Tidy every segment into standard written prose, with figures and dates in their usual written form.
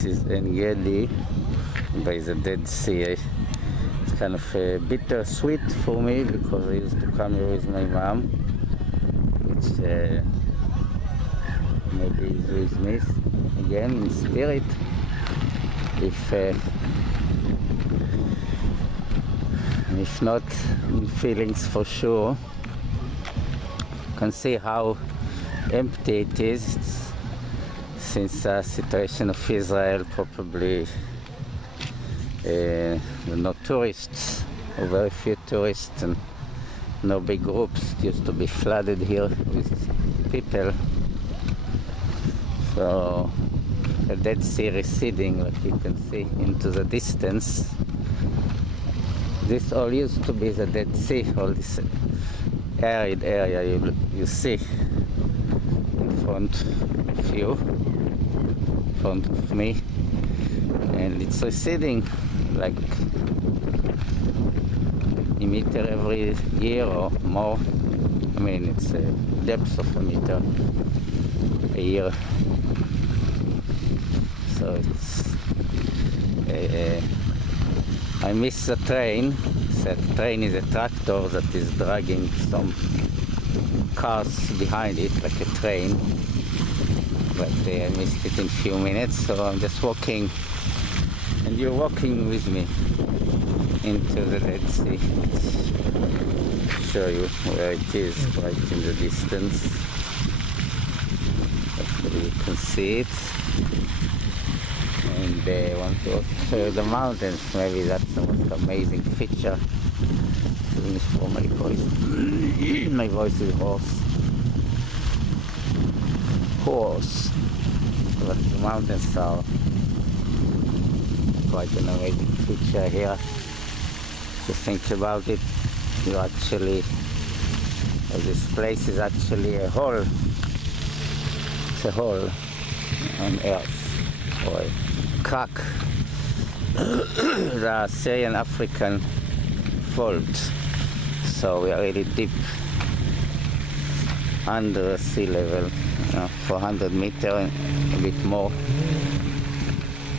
This is En Gedi by the Dead Sea. It's kind of bittersweet for me because I used to come here with my mom, which maybe is with me again in spirit. If not in feelings, for sure. You can see how empty it is. Since the situation of Israel, probably no tourists, or very few tourists, and no big groups. It used to be flooded here with people. So the Dead Sea receding, like you can see, into the distance. This all used to be the Dead Sea, all this arid area you see in front of you. Front of me, and it's receding like a meter every year or more. I mean, it's a depth of a meter a year. So it's I miss the train. The train is a tractor that is dragging some cars behind it like a train. But I missed it in a few minutes, so I'm just walking, and you're walking with me into the Dead Sea. I'll show you where it is, right in the distance. Hopefully you can see it. And I want to walk through the mountains. Maybe that's the most amazing feature. Finish for my voice. My voice is hoarse. But the mountains are quite an amazing feature here. To think about it, you actually, this place is actually a hole. It's a hole on earth, or a crack. The Syrian African fault. So we are really deep under sea level. 400 meters and a bit more,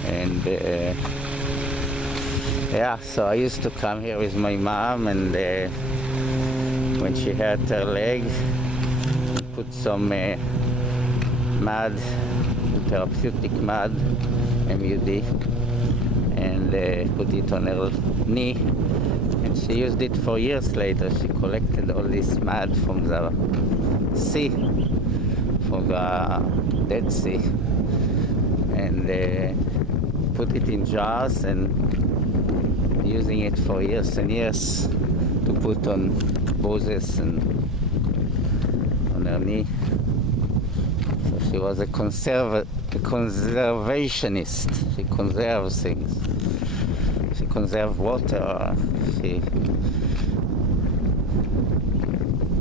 and yeah, so I used to come here with my mom, and when she hurt her leg, put some mud, therapeutic mud, MUD, and put it on her knee, and she used it for years later. She collected all this mud from the sea, from the Dead Sea, and put it in jars and using it for years and years to put on bruises and on her knee. So she was a conservationist. She conserves things. She conserves water.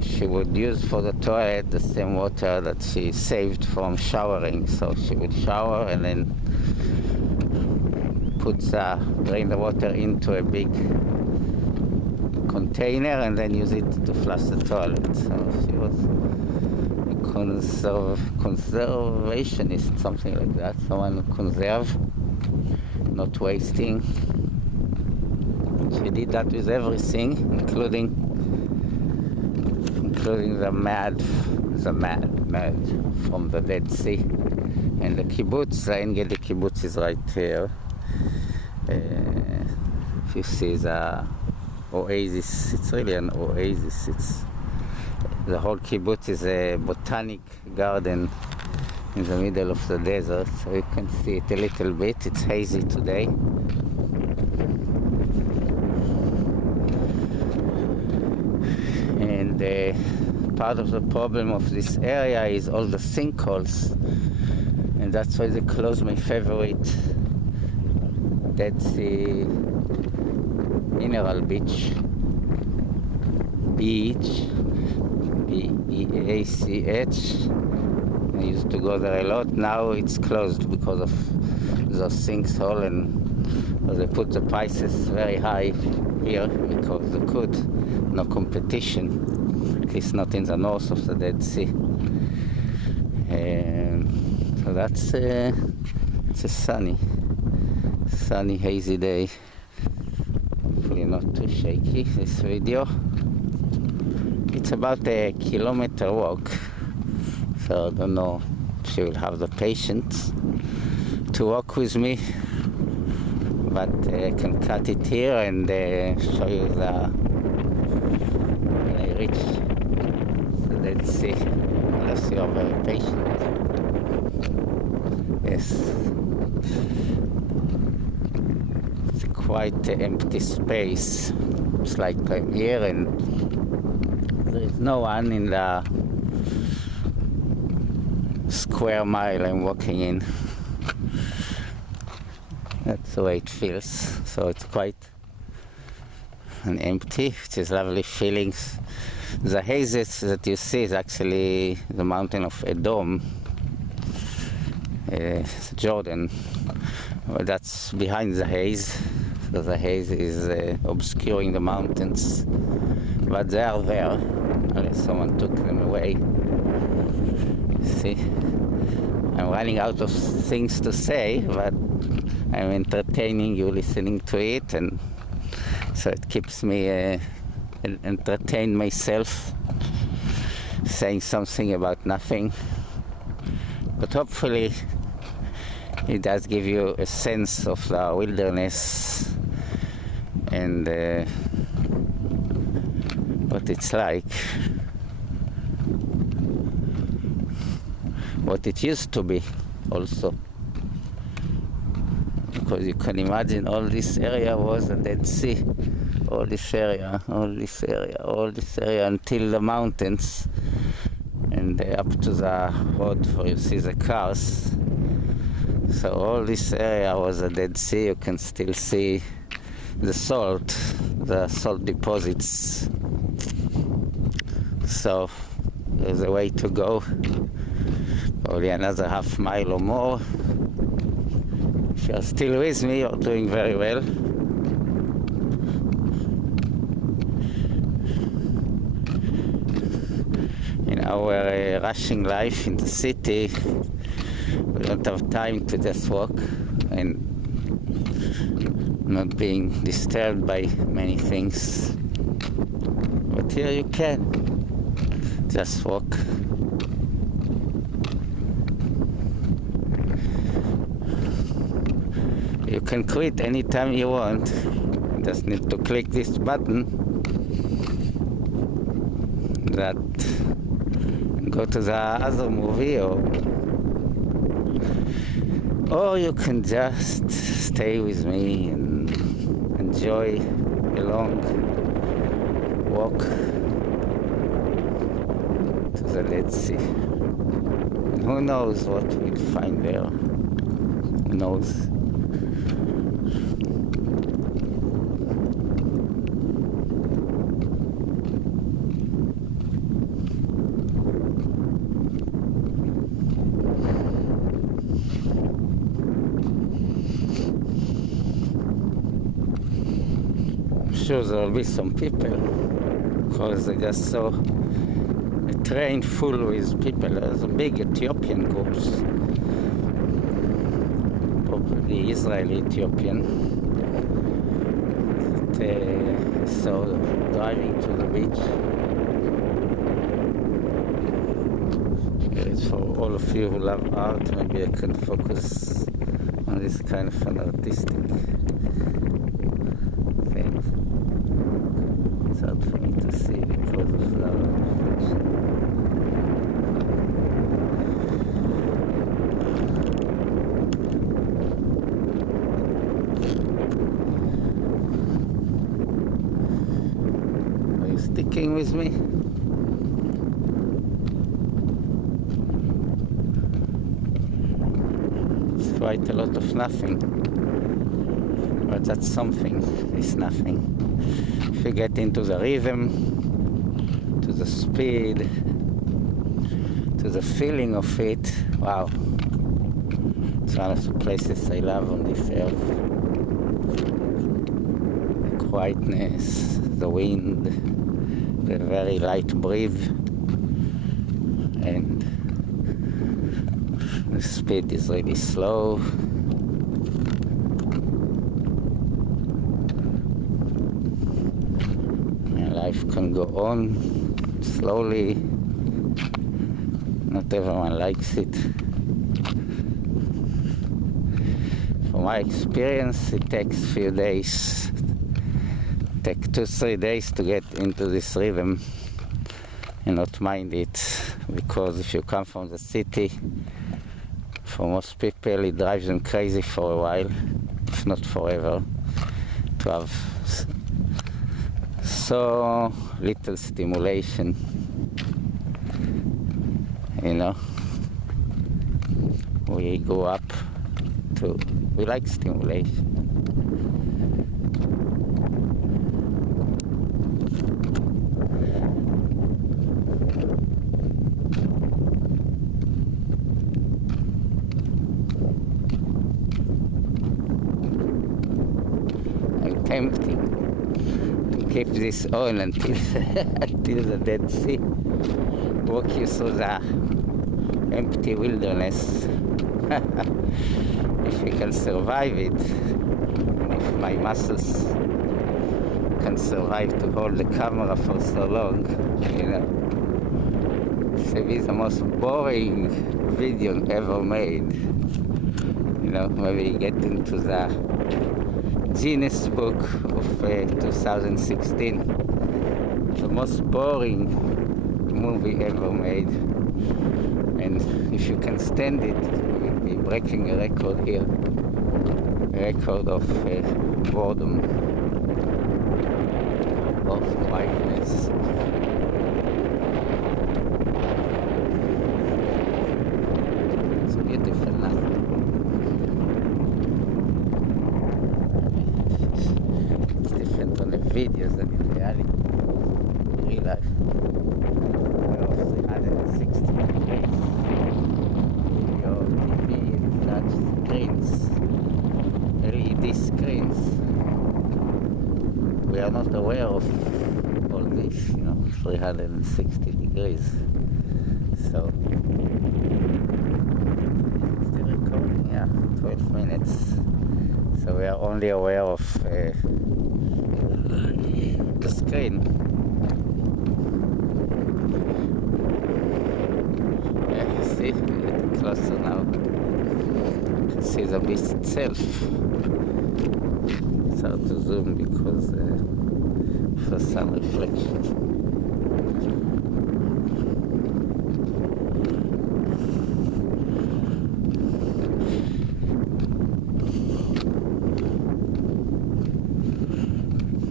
She would use for the toilet the same water that she saved from showering. So she would shower and then drain the water into a big container and then use it to flush the toilet. So she was a conservationist, something like that. Someone who conserve, not wasting. She did that with everything, including the mud from the Dead Sea. And the kibbutz, the En Gedi kibbutz, is right here. If you see the oasis, it's really an oasis. The whole kibbutz is a botanic garden in the middle of the desert, so you can see it a little bit. It's hazy today. And part of the problem of this area is all the sinkholes, and that's why they close my favorite Dead Sea mineral beach, B-E-A-C-H. I used to go there a lot. Now it's closed because of those sinkhole, and they put the prices very high here because they could. No competition, at least not in the north of the Dead Sea. So that's It's a sunny, hazy day. Hopefully not too shaky, this video. It's about a kilometer walk, so I don't know if she will have the patience to walk with me, but I can cut it here and show you when I reach the Dead Sea, unless you are very patient. Yes, it's quite an empty space. It's like I'm here and there is no one in the square mile I'm walking in. That's the way it feels. So it's quite an empty, which is lovely feelings. The hazes that you see is actually the mountain of Edom, Jordan. Well, that's behind the haze. So the haze is obscuring the mountains, but they are there unless someone took them away. See, I'm running out of things to say, but I'm entertaining you listening to it, and so it keeps me entertain myself, saying something about nothing. But hopefully it does give you a sense of the wilderness and what it's like, what it used to be also. Because you can imagine all this area was a Dead Sea. All this area until the mountains and up to the road where you see the cars. So all this area was a Dead Sea. You can still see the salt deposits. So there's a way to go, probably another half mile or more. If you're still with me, you're doing very well. In our rushing life in the city, we don't have time to just walk and not being disturbed by many things. But here you can just walk. You can quit anytime you want. You just need to click this button that and go to the other movie, or you can just stay with me and enjoy a long walk to the Dead Sea. And who knows what we'll find there? Who knows? Sure there will be some people, because I just saw a train full with people. There's a big Ethiopian groups, probably Israeli Ethiopian. So driving to the beach. It's for all of you who love art. Maybe I can focus on this kind of an artistic thing. It's hard for me to see because of the reflection. Are you sticking with me? It's quite a lot of nothing, but that's something. It's nothing. If you get into the rhythm, to the speed, to the feeling of it, wow. It's one of the places I love on this earth. The quietness, the wind, the very light breeze, and the speed is really slow. life can go on slowly. Not everyone likes it. From my experience, it takes few days. Take 2-3 days to get into this rhythm and not mind it, because if you come from the city, for most people it drives them crazy for a while, if not forever, to have so little stimulation, you know. We go up to, we like stimulation. I'm tempting to keep this on until until the Dead Sea. Walk you through the empty wilderness. If we can survive it, and if my muscles can survive to hold the camera for so long, you know. It's maybe the most boring video ever made. You know, maybe get into the Guinness Book of 2016. The most boring movie ever made. And if you can stand it, you'll be breaking a record here. A record of boredom, of quietness. It's beautiful now. It's different on the videos than in reality, in real life. We're off 360 degrees. Your TV and touch screens, LED screens. We are not aware of all this, you know, 360 degrees. So, still recording, yeah, 12 minutes. So we are only aware of the screen. Yeah, you see, we're getting closer now. You can see the beast itself. It's hard to zoom because for sun reflection.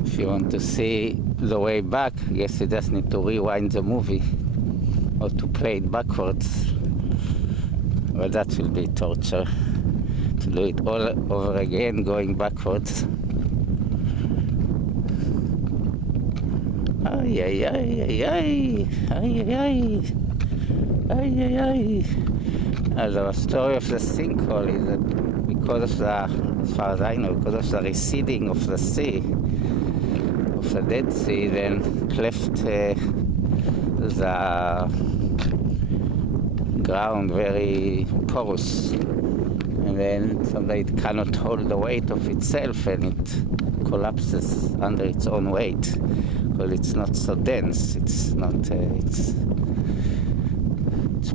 If you want to see the way back, I guess you just need to rewind the movie or to play it backwards. Well, that will be torture. To do it all over again, going backwards. Ay, ay, ay, ay, ay, ay, ay, ay, ay, ay. The story of the sinkhole is that because of the, as far as I know, because of the receding of the sea, of the Dead Sea, then left the ground very porous. And then someday it cannot hold the weight of itself and it collapses under its own weight. Well, it's not so dense. It's not. It's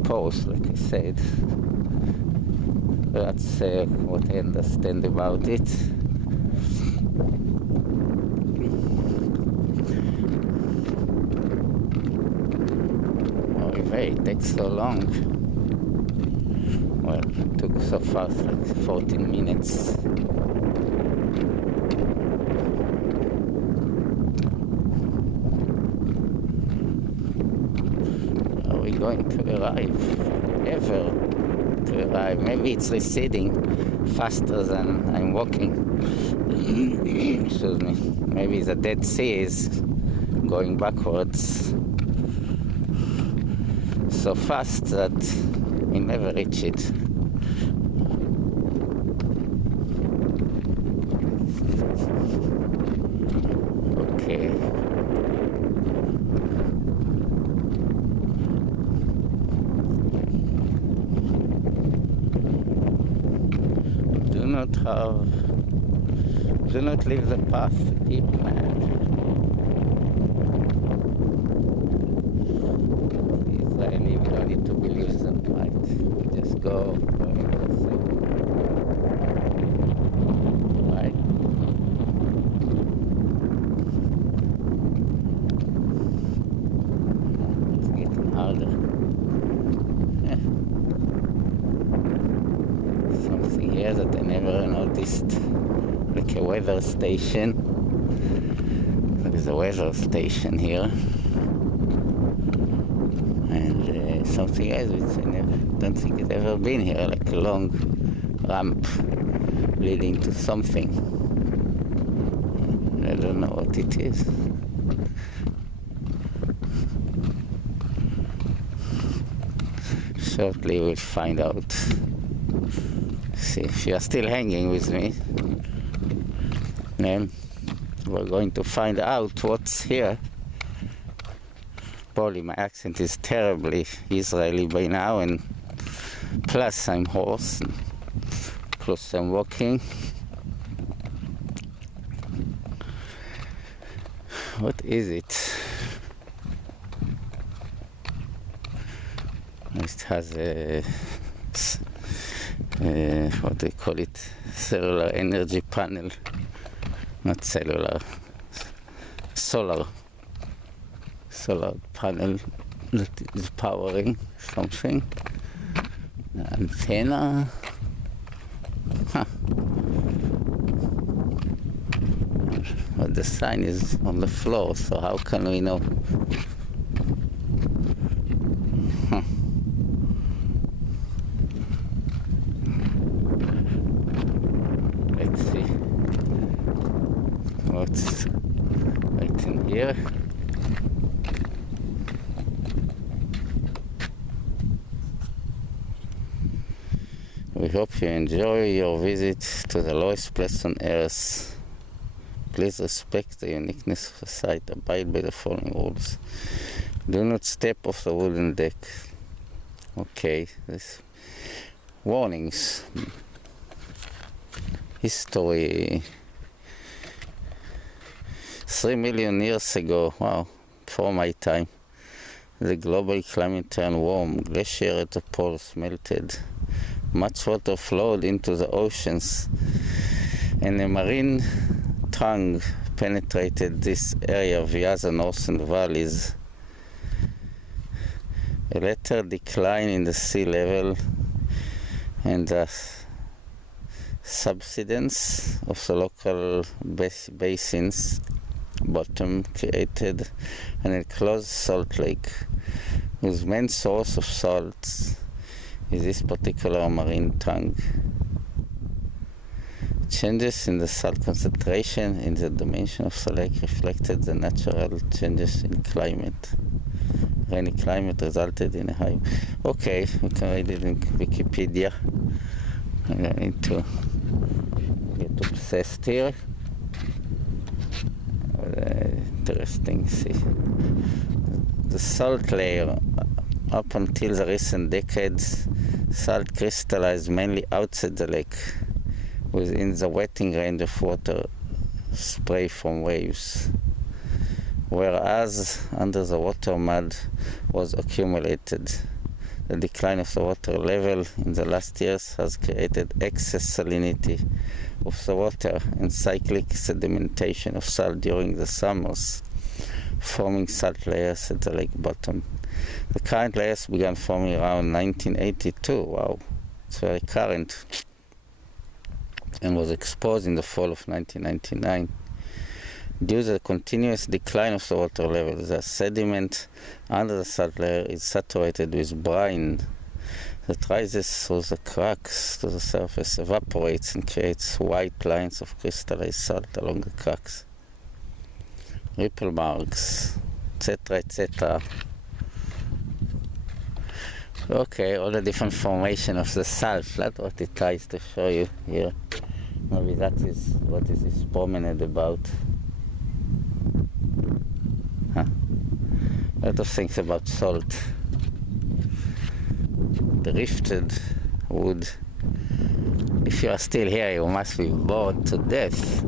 porous, like I said. That's what I understand about it. Oh, it takes so long. Well, it took so fast, like 14 minutes. Going to arrive, ever to arrive. Maybe it's receding faster than I'm walking. Excuse me. Maybe the Dead Sea is going backwards so fast that we never reach it. Okay. Do not leave the path, keep mad. to believe them, right? We just go, right? It's getting harder. Yeah. Something here that I never noticed, like a weather station. There is a weather station here. And something else which I don't think it's ever been here, like a long ramp leading to something. I don't know what it is. Shortly we'll find out. See, if you are still hanging with me, then we're going to find out what's here. Probably my accent is terribly Israeli by now, and plus I'm hoarse, and plus I'm walking. What is it? It has a what do you call it? Cellular energy panel. Not cellular. Solar panel that is powering something. Antenna. Huh. But the sign is on the floor, so how can we know? Huh. Let's see what's right in here. We hope you enjoy your visit to the lowest place on earth. Please respect the uniqueness of the site. Abide by the following rules. Do not step off the wooden deck. Okay, this warnings. History. 3 million years ago, wow, before my time, the global climate turned warm. Glaciers at the poles melted. Much water flowed into the oceans, and a marine tongue penetrated this area via the northern valleys. A later decline in the sea level and the subsidence of the local basins bottom created an enclosed salt lake whose main source of salts is this particular marine tongue. Changes in the salt concentration in the dimension of the lake reflected the natural changes in climate. Rainy climate resulted in a high... Okay, we can read it in Wikipedia. I need to get obsessed here. Interesting, see. The salt layer. Up until the recent decades, salt crystallized mainly outside the lake, within the wetting range of water spray from waves, whereas under the water mud was accumulated. The decline of the water level in the last years has created excess salinity of the water and cyclic sedimentation of salt during the summers, forming salt layers at the lake bottom. The current layers began forming around 1982. Wow, it's very current, and was exposed in the fall of 1999. Due to the continuous decline of the water level, the sediment under the salt layer is saturated with brine that rises through the cracks to the surface, evaporates, and creates white lines of crystallized salt along the cracks, ripple marks, etc., etc. Okay, all the different formation of the salt. That's what it tries to show you here. Maybe that is what is this promenade about. Huh. A lot of things about salt. Drifted wood. If you are still here, you must be bored to death.